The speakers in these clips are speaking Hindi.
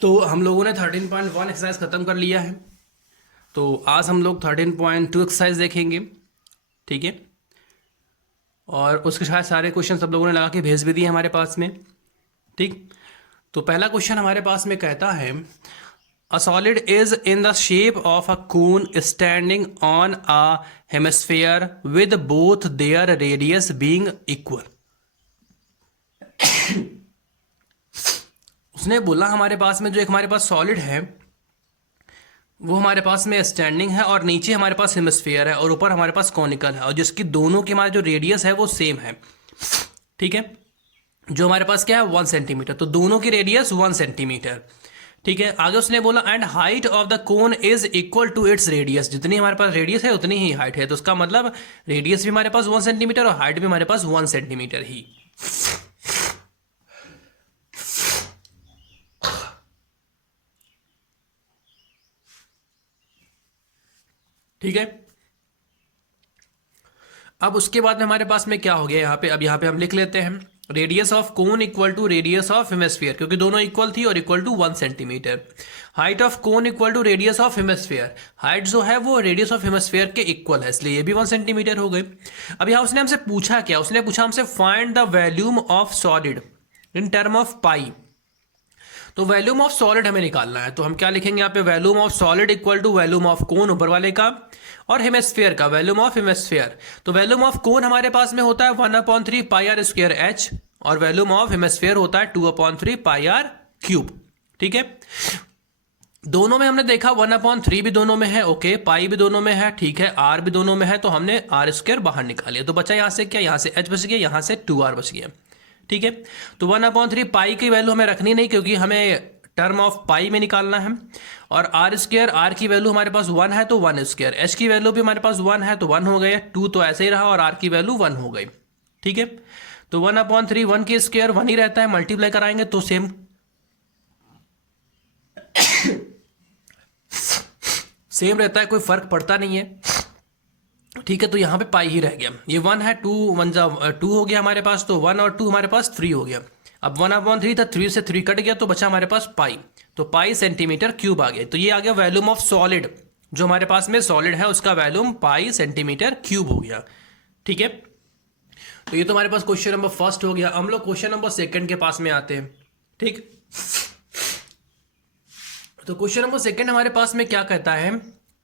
तो हम लोगों ने 13.1 एक्सरसाइज ख़त्म कर लिया है। तो आज हम लोग 13.2 एक्सरसाइज देखेंगे, ठीक है। और उसके शायद सारे क्वेश्चन सब लोगों ने लगा के भेज भी दिए हमारे पास में, ठीक। तो पहला क्वेश्चन हमारे पास में कहता है a solid is in the shape of a cone standing on a hemisphere with both there radius being equal. उसने बोला हमारे पास में जो एक हमारे पास सॉलिड है वो हमारे पास में स्टैंडिंग है और नीचे हमारे पास हेमिस्फीयर है और ऊपर हमारे पास कॉनिकल है और जिसकी दोनों की हमारे जो रेडियस है वो सेम है, ठीक है। जो हमारे पास क्या है 1 सेंटीमीटर, तो दोनों की रेडियस 1 सेंटीमीटर, ठीक है। आगे उसने बोला and height of the cone is equal to its radius, जितनी हमारे पास रेडियस है उतनी ही हाइट है। तो उसका मतलब रेडियस भी हमारे पास 1 सेंटीमीटर और हाइट भी हमारे पास 1 सेंटीमीटर ही, ठीक है। अब उसके बाद में हमारे पास में क्या हो गया यहाँ पे, अब यहाँ पे हम लिख लेते हैं radius of cone equal to radius of hemisphere, क्योंकि दोनों इक्वल थी और equal to 1 centimetre. Height of cone equal to radius of hemisphere, height जो है वो रेडियस ऑफ हेमिस्फीयर के इक्वल है, इसलिए ये भी 1 सेंटीमीटर हो गए। अब यहाँ उसने हमसे पूछा क्या, उसने पूछा हमसे find the volume of solid in term of pi. तो वैल्यूम ऑफ सॉलिड हमें निकालना है, तो हम क्या लिखेंगे यहाँ पे, volume of solid equal to volume of cone ऊपर वाले का और हेमिस्फीयर का वैल्यूम ऑफ हेमिस्फीयर। तो वैल्यूम ऑफ कोन हमारे पास में होता है 1/3 पाई आर स्क्वायर एच और वैल्यूम ऑफ हेमिस्फीयर होता है 2/3 पाई आर क्यूब, ठीक है। दोनों में हमने देखा 1/3 भी दोनों में है, ओके, पाई भी दोनों में है, ठीक है, आर भी दोनों में है, तो हमने आर स्क्वायर बाहर निकालिया। तो बचा यहाँ से क्या, यहाँ से एच बच गया, यहाँ से 2r बच गया, ठीक है। तो 1/3 पाई की वैल्यू हमें रखनी नहीं क्योंकि हमें टर्म ऑफ पाई में निकालना है। और आर स्क्वायर, आर की वैल्यू हमारे पास 1 है तो 1 स्क्वायर, एच की वैल्यू भी हमारे पास 1 है तो 1 हो गए, 2 तो ऐसे ही रहा और आर की वैल्यू 1 हो गई, ठीक है। तो 1/3 1 की स्क्वायर 1 ही रहता है, मल्टीप्लाई कराएंगे तो सेम रहता है, कोई फर्क पड़ता नहीं है, ठीक है। तो यहाँ पे पाई ही रह गया, ये 1 है, 2 1 2 हो गया हमारे पास, तो 1 और 2 हमारे पास 3 हो गया। अब 1/3 था, 3 से 3 कट गया तो बचा हमारे पास पाई, तो पाई सेंटीमीटर क्यूब आ गया। तो ये आ गया वैल्यूम ऑफ सॉलिड, जो हमारे पास में सॉलिड है उसका वैल्यूम पाई सेंटीमीटर क्यूब हो गया, ठीक है। तो ये तो हमारे पास क्वेश्चन नंबर फर्स्ट हो गया। हम लोग क्वेश्चन नंबर सेकंड के पास में आते हैं, ठीक। तो क्वेश्चन नंबर सेकंड हमारे पास में क्या कहता है,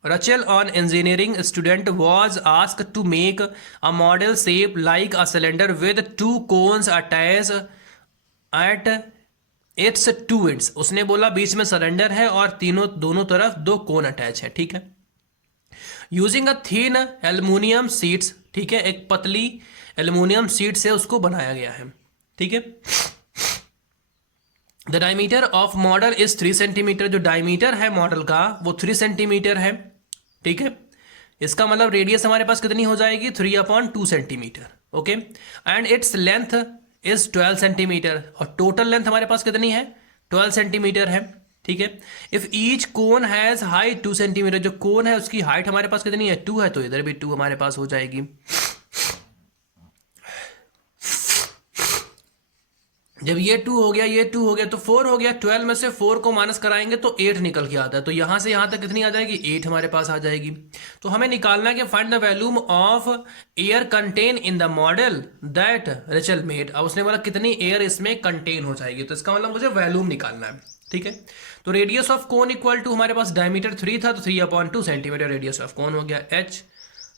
Rachel, an engineering student, was asked to make a model shape like a cylinder with 2 cones attached at its 2 ends। उसने बोला बीच में सिलेंडर है और दोनों तरफ 2 कोन अटैच है, ठीक है। Using a thin aluminium sheets, ठीक है, एक पतली एल्यूमिनियम शीट से उसको बनाया गया है, ठीक है। The diameter of model is 3 centimetre, जो डायमीटर है मॉडल का वो 3 सेंटीमीटर है, ठीक है। इसका मतलब रेडियस हमारे पास कितनी हो जाएगी 3/2 centimetre, okay. And its length is 12 centimetre और टोटल लेंथ हमारे पास कितनी है 12 सेंटीमीटर है, ठीक है। If each cone has height 2 centimetre, जो कोन है उसकी हाइट हमारे पास कितनी है 2 है, तो इधर भी 2 हमारे पास हो जाएगी। जब ये 2 हो गया, ये 2 हो गया तो 4 हो गया, 12 में से 4 को माइनस कराएंगे तो 8 निकल के आता है, तो यहां से यहां तक कितनी आ जाएगी 8 हमारे पास आ जाएगी। तो हमें निकालना है कि find the volume of air contain in the model that Rachel made. अब उसने बोला कितनी एयर इसमें कंटेन हो जाएगी, तो इसका मतलब मुझे वैल्यूम निकालना है, ठीक है। तो radius of cone equal to हमारे पास डायमीटर 3 था तो 3/2 सेंटीमीटर रेडियस ऑफ कोन हो गया H.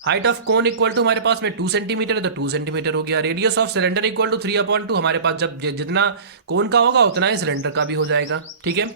Height of cone equal to हमारे पास में 2 सेंटीमीटर है तो 2 सेंटीमीटर हो गया। Radius of cylinder equal to 3/2, हमारे पास जब जितना कोन का होगा उतना ही सिलेंडर का भी हो जाएगा, ठीक है।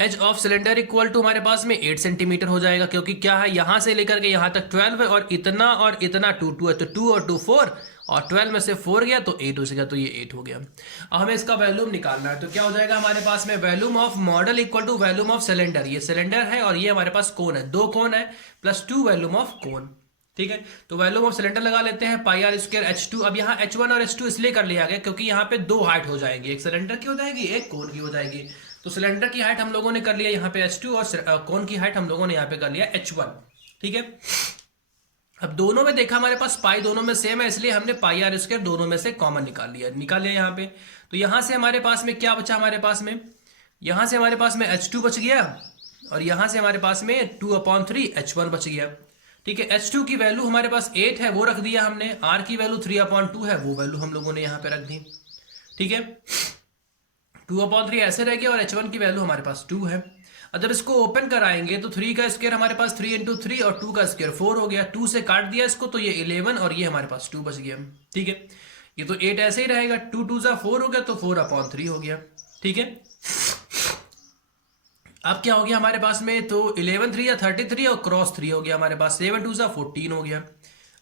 Edge of cylinder equal to हमारे पास में 8 सेंटीमीटर हो जाएगा, क्योंकि क्या है यहां से लेकर के यहां तक 12 है और इतना 2 है, तो 2 और 2 4 और 12 में से 4 गया तो 8 हो गया, तो ये 8 हो गया। अब हमें इसका वैल्यूम निकालना है, तो क्या हो जाएगा हमारे पास में volume of model equal to volume of cylinder. ये सिलेंडर है और ये हमारे पास कोन है, 2 कोन है प्लस 2 वैल्यूम ऑफ कोन, ठीक है। तो वैल्यूम ऑफ सिलेंडर लगा लेते हैं पाई आर स्क्वायर H2। अब यहाँ H1 और H2 इसलिए कर लिया गया क्योंकि यहाँ पे 2 हाइट हो जाएंगी, एक सिलेंडर की हो जाएगी एक कोन की हो जाएगी। तो सिलेंडर की हाइट हम लोगों ने कर लिया यहाँ पे H2 और कोन की हाइट हम लोगों ने यहाँ पे कर लिया H1, ठीक है। अब दोनों में देखा हमारे पास पाई दोनों में सेम है, इसलिए हमने पाई आर स्क्वायर दोनों में से कॉमन निकाल लिया यहाँ पे। तो यहाँ से हमारे पास में क्या बचा, हमारे पास में यहाँ से हमारे पास में H2 बच गया और यहाँ से हमारे पास में 2/3 H1 बच गया। ठीक है, H2 की वैल्यू हमारे पास 8 है, वो रख दिया हमने। R की वैल्यू 3/2 है, वो वैल्यू हम लोगों ने यहाँ पे रख दी। ठीक है, 2/3 ऐसे रह गया और H1 की वैल्यू हमारे पास 2 है। और जब इसको ओपन कराएंगे तो 3 का स्क्वायर हमारे पास 3 × 3 और 2 का स्क्वायर 4 हो गया। 2 से काट दिया इसको तो ये 11 और ये हमारे पास 2 बच गया। ठीक है, ये तो 8 ऐसे ही रहेगा। 2 2 जा 4 हो गया तो 4/3 हो गया। ठीक है, अब क्या हो गया हमारे पास में, तो 11 3 या 33 और क्रॉस 3 हो गया हमारे पास। 7 2 जा 14 हो गया।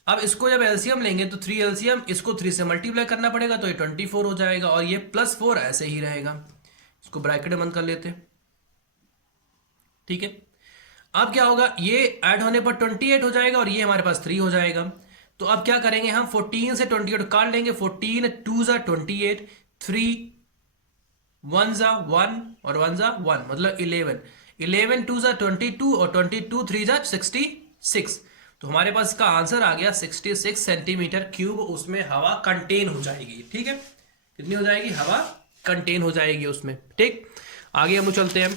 अब इसको जब एलसीएम लेंगे तो 3 एलसीएम, इसको 3 से मल्टीप्लाई करना पड़ेगा तो ये 24 हो जाएगा और ये +4 ऐसे ही रहेगा। इसको ब्रैकेट बंद कर लेते। ठीक है, अब क्या होगा, ये ऐड होने पर 28 हो जाएगा और ये हमारे पास 3 हो जाएगा। तो अब क्या करेंगे हम, 14 से 28 काट लेंगे। 14 2 जा 28, 3 1 जा 1 और 1 जा 1 मतलब 11, 11 2 जा 22 और 22 3 जा 66। तो हमारे पास इसका आंसर आ गया 66 सेंटीमीटर क्यूब उसमें हवा कंटेन हो जाएगी। ठीक है, कितनी हो जाएगी, हवा कंटेन हो जाएगी उसमें। ठीक, आगे हम चलते हैं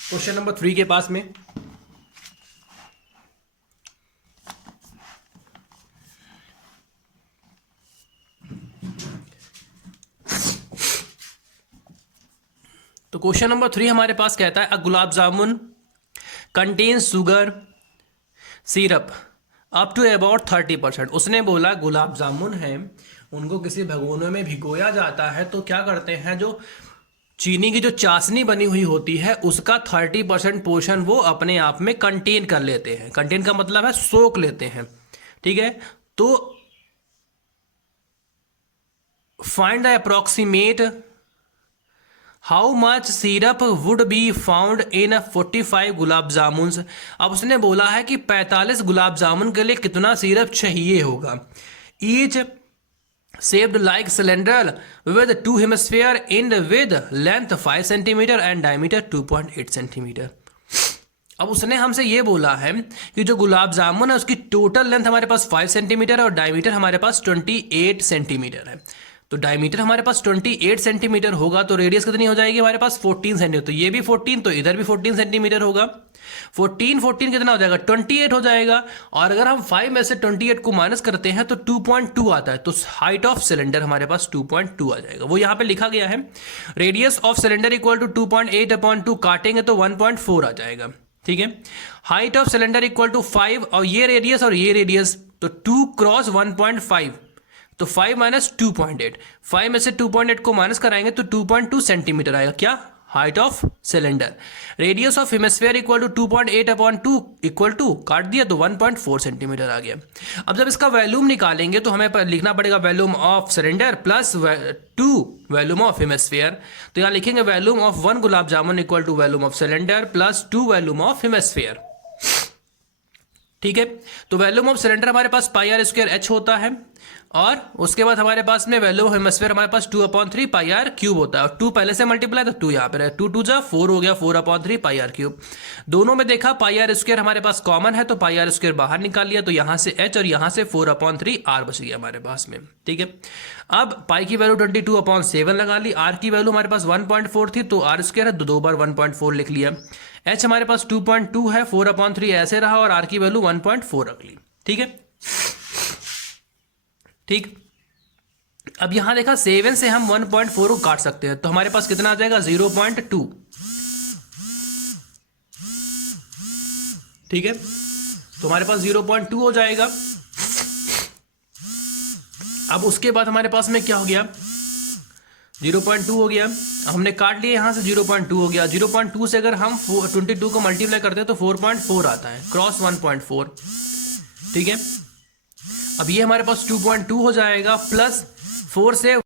क्वेश्चन नंबर 3 के पास में। तो क्वेश्चन नंबर 3 हमारे पास कहता है, a gulab jamun contain sugar syrup up to about 30%। उसने बोला गुलाब जामुन है, उनको किसी भगोने में भिगोया जाता है तो क्या करते हैं, जो चीनी की जो चाशनी बनी हुई होती है उसका 30% पोर्शन वो अपने आप में कंटेन कर लेते हैं। कंटेन का मतलब है सोख लेते हैं। ठीक है, तो find the approximate how much syrup would be found in 45 gulab jamun. अब उसने बोला है कि 45 गुलाब जामुन के लिए कितना सिरप चाहिए होगा। Each shaped like cylinder with 2 hemisphere in with length 5 cm and diameter 2.8 cm। अब उसने हमसे ये बोला है कि जो गुलाब जामुन है उसकी टोटल लेंथ हमारे पास 5 सेंटीमीटर और डायमीटर हमारे पास 28 सेंटीमीटर है। तो डायमीटर हमारे पास 28 सेंटीमीटर होगा तो रेडियस कितनी हो जाएगी हमारे पास 14 सेंटीमीटर। तो ये भी 14, तो इधर भी 14 सेंटीमीटर होगा। 14 कितना हो जाएगा, 28 हो जाएगा। और अगर हम 5 में से 28 को माइनस करते हैं तो 2.2 आता है। तो हाइट ऑफ सिलेंडर हमारे पास 2.2 आ जाएगा। वो यहाँ पे लिखा गया है radius of cylinder equal to 2.8/2, काटेंगे तो 1.4 आ जाएगा। ठीक है, height of cylinder equal to 5 और ये रेडियस तो 2 क्रॉस 1.5 तो 5 माइनस 2.8, 5 में से 2.8 को माइनस कराएंगे तो 2.2 सेंटीमीटर आएगा। क्या, height of cylinder. Radius of hemisphere equal to 2.8/2 equal to काट दिया तो 1.4 सेंटीमीटर आ गया। अब जब इसका वैल्यूम निकालेंगे तो हमें लिखना पड़ेगा volume of cylinder plus 2 volume of hemisphere. तो यहाँ लिखेंगे volume of 1 gulab jamun equal to volume of cylinder plus 2 volume of hemisphere. ठीक है, तो वैल्यूम ऑफ सिलेंडर हमारे पास πr² h होता है और उसके बाद हमारे पास में वैल्यूम ऑफ हेमिस्फीयर हमारे पास 2/3 πr³ होता है। और 2 पहले से मल्टीप्लाई तो 2 यहाँ पे रहे, 2 2 जा 4 हो गया, 4/3 πr³। दोनों में देखा πr² हमारे पास कॉमन है तो πr² बाहर निकाल लिया तो यहाँ से h और यहाँ से 4/3 r बच गया हमारे पास में। ठीक है, अब पाई की वैल्यू 22/7 लगा ली, r की वैल्यू हमारे पास 1.4 थी तो r² है, 2 बार 1.4 लिख लिया। h हमारे पास 2.2 है, 4/3 ऐसे रहा और r की वैल्यू 1.4 रख ली। ठीक है, ठीक। अब यहां देखा 7 से हम 1.4 को काट सकते हैं तो हमारे पास कितना आ जाएगा 0.2। ठीक है, तो हमारे पास 0.2 हो जाएगा। अब उसके बाद हमारे पास में क्या हो गया, 0.2 हो गया। हमने काट लिया यहां से 0.2 हो गया। 0.2 से अगर हम 22 को मल्टीप्लाई करते हैं तो 4.4 आता है, क्रॉस 1.4। ठीक है, अब ये हमारे पास 2.2 हो जाएगा प्लस 4 से